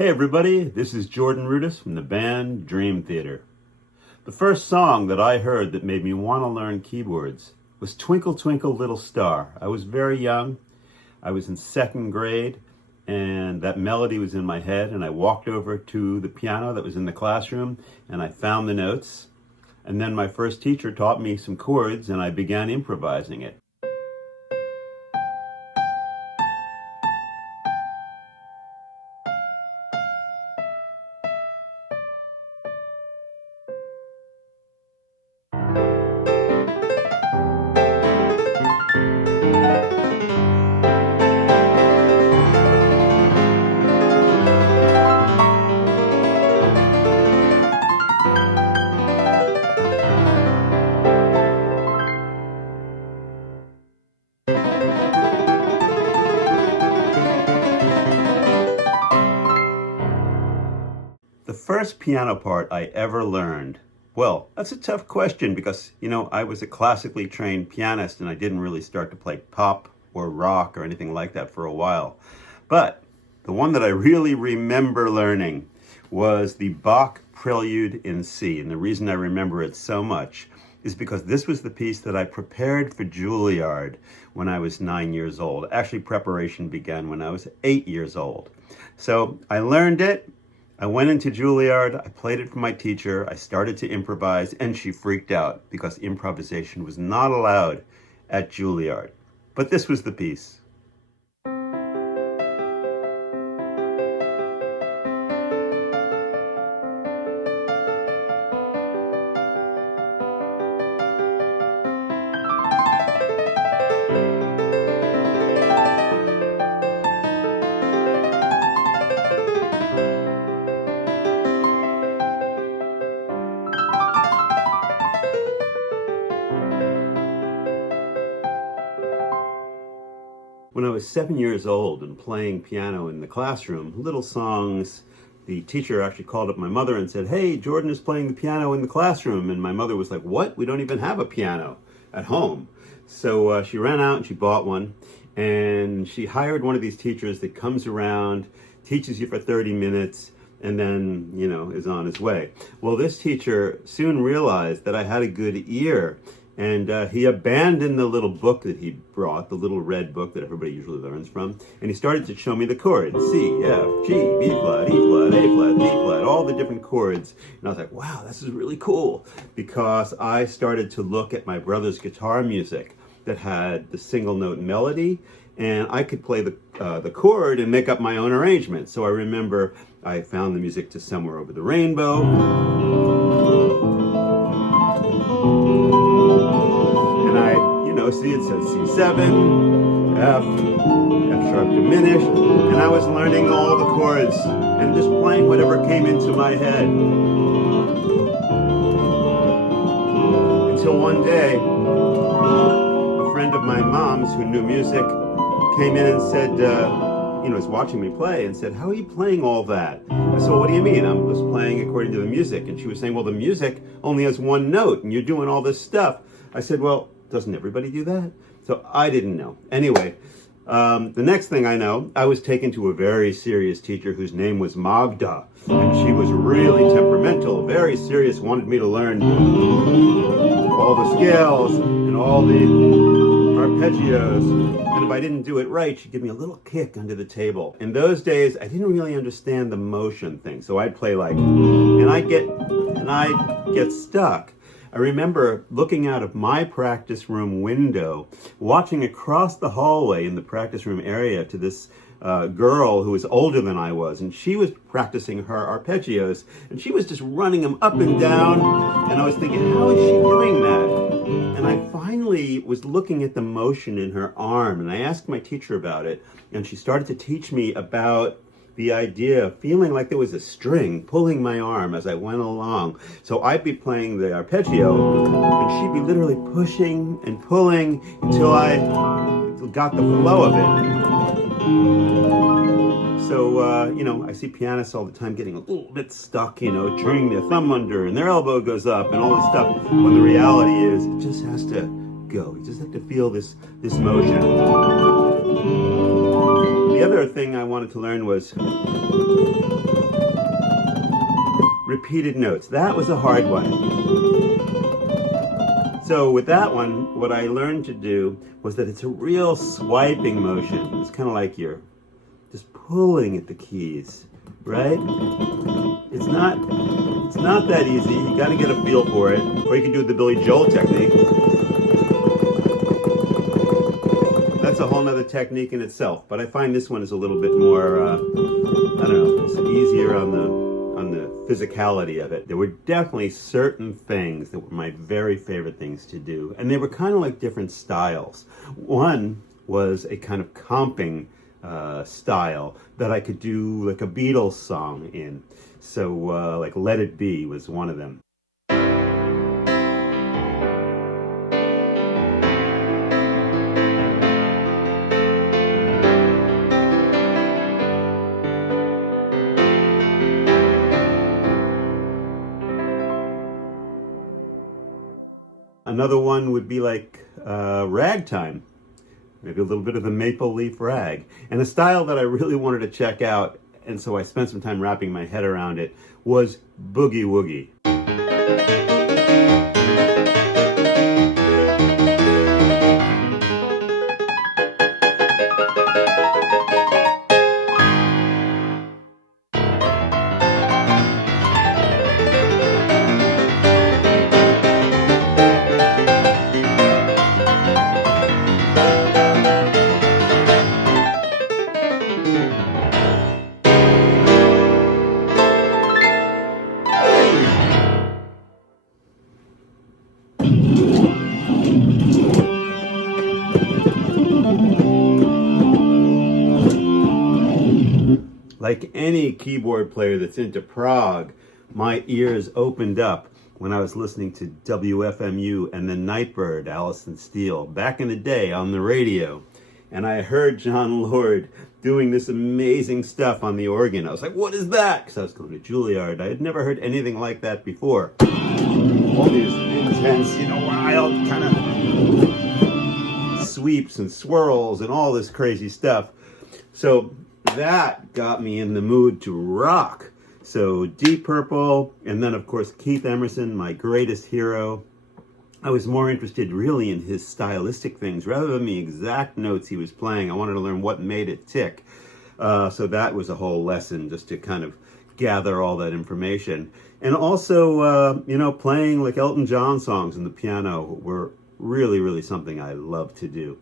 Hey everybody, this is Jordan Rudess from the band Dream Theater. The first song that I heard that made me want to learn keyboards was Twinkle Twinkle Little Star. I was very young. I was in second grade and that melody was in my head, and I walked over to the piano that was in the classroom and I found the notes. And then my first teacher taught me some chords and I began improvising it. The first piano part I ever learned, well, that's a tough question because, I was a classically trained pianist and I didn't really start to play pop or rock or anything like that for a while. But the one that I really remember learning was the Bach Prelude in C. And the reason I remember it so much is because this was the piece that I prepared for Juilliard when I was 9 years old. Actually, preparation began when I was 8 years old. So I learned it. I went into Juilliard, I played it for my teacher, I started to improvise, and she freaked out because improvisation was not allowed at Juilliard. But this was the piece. When I was 7 years old and playing piano in the classroom, little songs, the teacher actually called up my mother and said, "Hey, Jordan is playing the piano in the classroom." And my mother was like, "What? We don't even have a piano at home." So she ran out and she bought one, and she hired one of these teachers that comes around, teaches you for 30 minutes, and then, is on his way. Well, this teacher soon realized that I had a good ear. And he abandoned the little book that he brought, the little red book that everybody usually learns from, and he started to show me the chords: C, F, G, B flat, E flat, A flat, D flat, all the different chords. And I was like, wow, this is really cool, because I started to look at my brother's guitar music that had the single note melody, and I could play the chord and make up my own arrangement. So I remember I found the music to Somewhere Over the Rainbow. See, it says C7, F sharp diminished, and I was learning all the chords and just playing whatever came into my head. Until one day, a friend of my mom's who knew music came in and said, was watching me play and said, "How are you playing all that?" I said, "Well, what do you mean? I'm just playing according to the music." And she was saying, "Well, the music only has one note and you're doing all this stuff." I said, "Well, doesn't everybody do that?" So I didn't know. Anyway, the next thing I know, I was taken to a very serious teacher whose name was Magda. And she was really temperamental, very serious, wanted me to learn all the scales and all the arpeggios. And if I didn't do it right, she'd give me a little kick under the table. In those days, I didn't really understand the motion thing. So I'd play like, and I'd get stuck. I remember looking out of my practice room window, watching across the hallway in the practice room area to this girl who was older than I was, and she was practicing her arpeggios, and she was just running them up and down, and I was thinking, how is she doing that? And I finally was looking at the motion in her arm, and I asked my teacher about it, and she started to teach me about the idea of feeling like there was a string pulling my arm as I went along. So I'd be playing the arpeggio, and she'd be literally pushing and pulling until I got the flow of it. So, I see pianists all the time getting a little bit stuck, turning their thumb under and their elbow goes up and all this stuff. When the reality is, it just has to go. You just have to feel this motion. The other other thing I wanted to learn was repeated notes. That was a hard one. So with that one, what I learned to do was that it's a real swiping motion. It's kind of like you're just pulling at the keys, right? It's not that easy. You got to get a feel for it. Or you can do the Billy Joel technique. That's a whole nother technique in itself. But I find this one is a little bit more, I don't know, it's easier on the physicality of it. There were definitely certain things that were my very favorite things to do. And they were kind of like different styles. One was a kind of comping style that I could do like a Beatles song in. So like Let It Be was one of them. Another one would be like ragtime, maybe a little bit of the maple leaf rag. And a style that I really wanted to check out, and so I spent some time wrapping my head around it, was boogie woogie. Like any keyboard player that's into prog, my ears opened up when I was listening to WFMU and the Nightbird, Alison Steele, back in the day on the radio. And I heard John Lord doing this amazing stuff on the organ. I was like, what is that? Because I was going to Juilliard. I had never heard anything like that before. All these intense, wild kind of sweeps and swirls and all this crazy stuff. So that got me in the mood to rock. So Deep Purple, and then of course Keith Emerson, my greatest hero. I was more interested really in his stylistic things rather than the exact notes he was playing. I wanted to learn what made it tick. So that was a whole lesson, just to kind of gather all that information. And also, playing like Elton John songs on the piano were really, really something I love to do.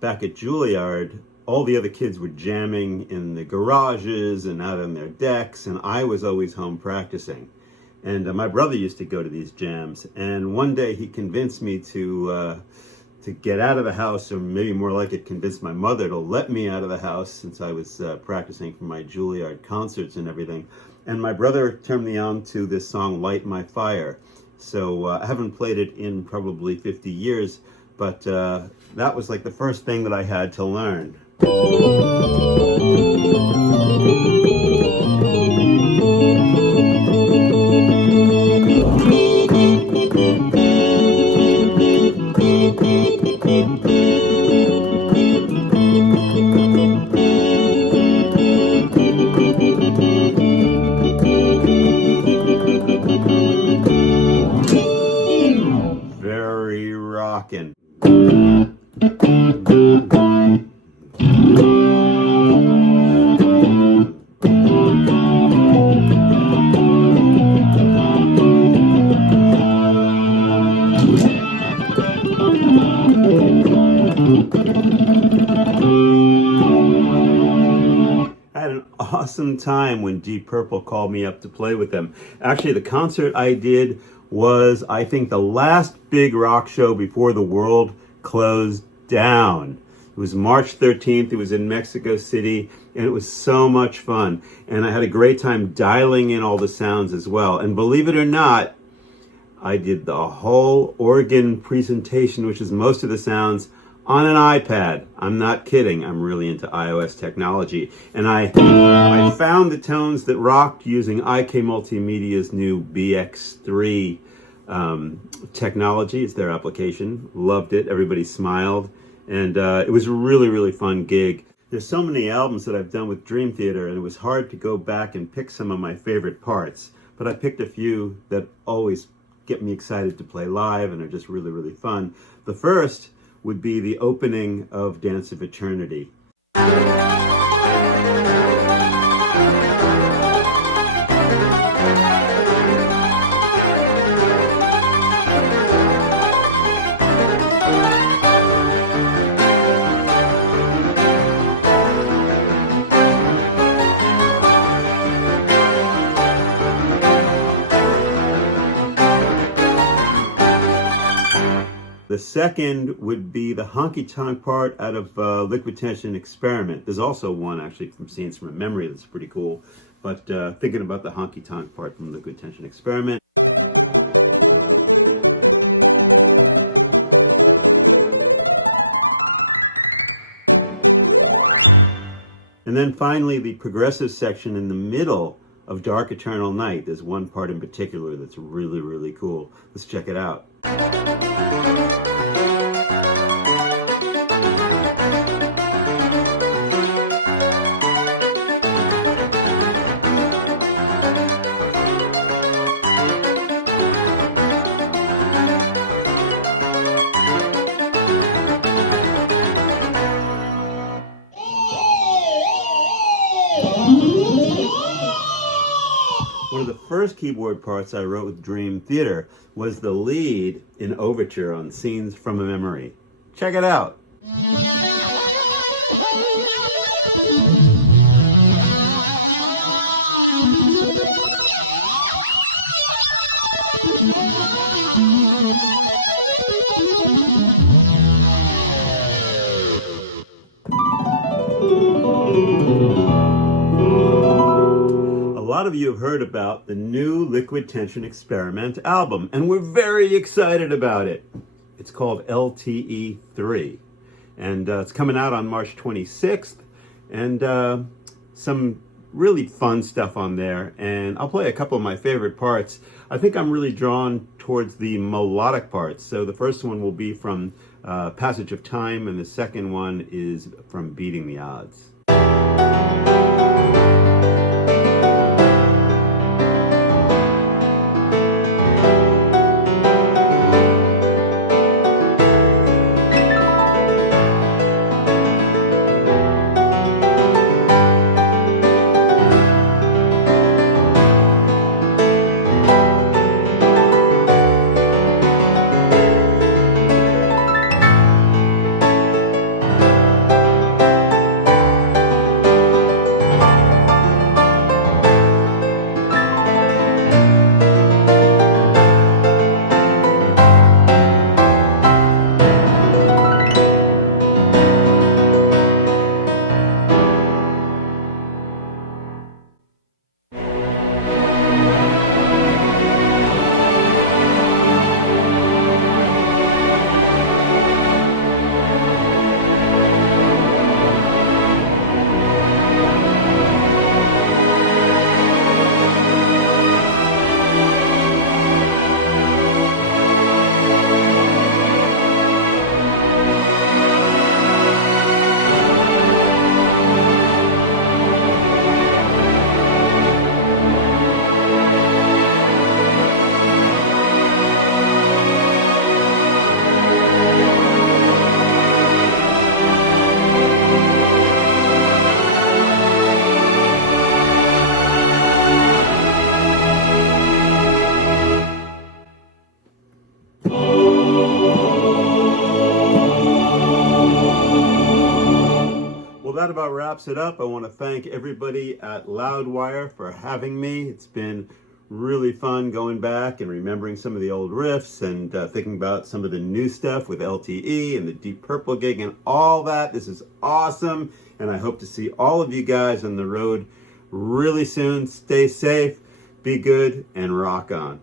Back at Juilliard, all the other kids were jamming in the garages and out on their decks, and I was always home practicing. And my brother used to go to these jams, and one day he convinced me to get out of the house, or maybe more like it, convinced my mother to let me out of the house since I was practicing for my Juilliard concerts and everything. And my brother turned me on to this song, Light My Fire. So I haven't played it in probably 50 years, but that was like the first thing that I had to learn. Very rockin'. I had an awesome time when Deep Purple called me up to play with them. Actually, the concert I did was, I think, the last big rock show before the world closed down. It was March 13th. It was in Mexico City, and it was so much fun. And I had a great time dialing in all the sounds as well. And believe it or not, I did the whole organ presentation, which is most of the sounds, on an iPad. I'm not kidding. I'm really into iOS technology. And I found the tones that rocked using IK Multimedia's new BX3 technology. It's their application. Loved it. Everybody smiled. And it was a really, really fun gig. There's so many albums that I've done with Dream Theater, and it was hard to go back and pick some of my favorite parts. But I picked a few that always get me excited to play live and are just really, really fun. The first would be the opening of Dance of Eternity. The second would be the honky tonk part out of Liquid Tension Experiment. There's also one actually from Scenes from Memory that's pretty cool, but thinking about the honky tonk part from Liquid Tension Experiment. And then finally the progressive section in the middle of Dark Eternal Night. There's one part in particular that's really, really cool. Let's check it out. One of the first keyboard parts I wrote with Dream Theater was the lead in Overture on Scenes from a Memory. Check it out. A lot of you have heard about the new Liquid Tension Experiment album, and we're very excited about it. It's called LTE3, and it's coming out on March 26th, and some really fun stuff on there, and I'll play a couple of my favorite parts. I think I'm really drawn towards the melodic parts, so the first one will be from Passage of Time, and the second one is from Beating the Odds. about wraps it up. I want to thank everybody at Loudwire for having me. It's been really fun going back and remembering some of the old riffs and thinking about some of the new stuff with LTE and the Deep Purple gig and all that. This is awesome, and I hope to see all of you guys on the road really soon. Stay safe, be good, and rock on.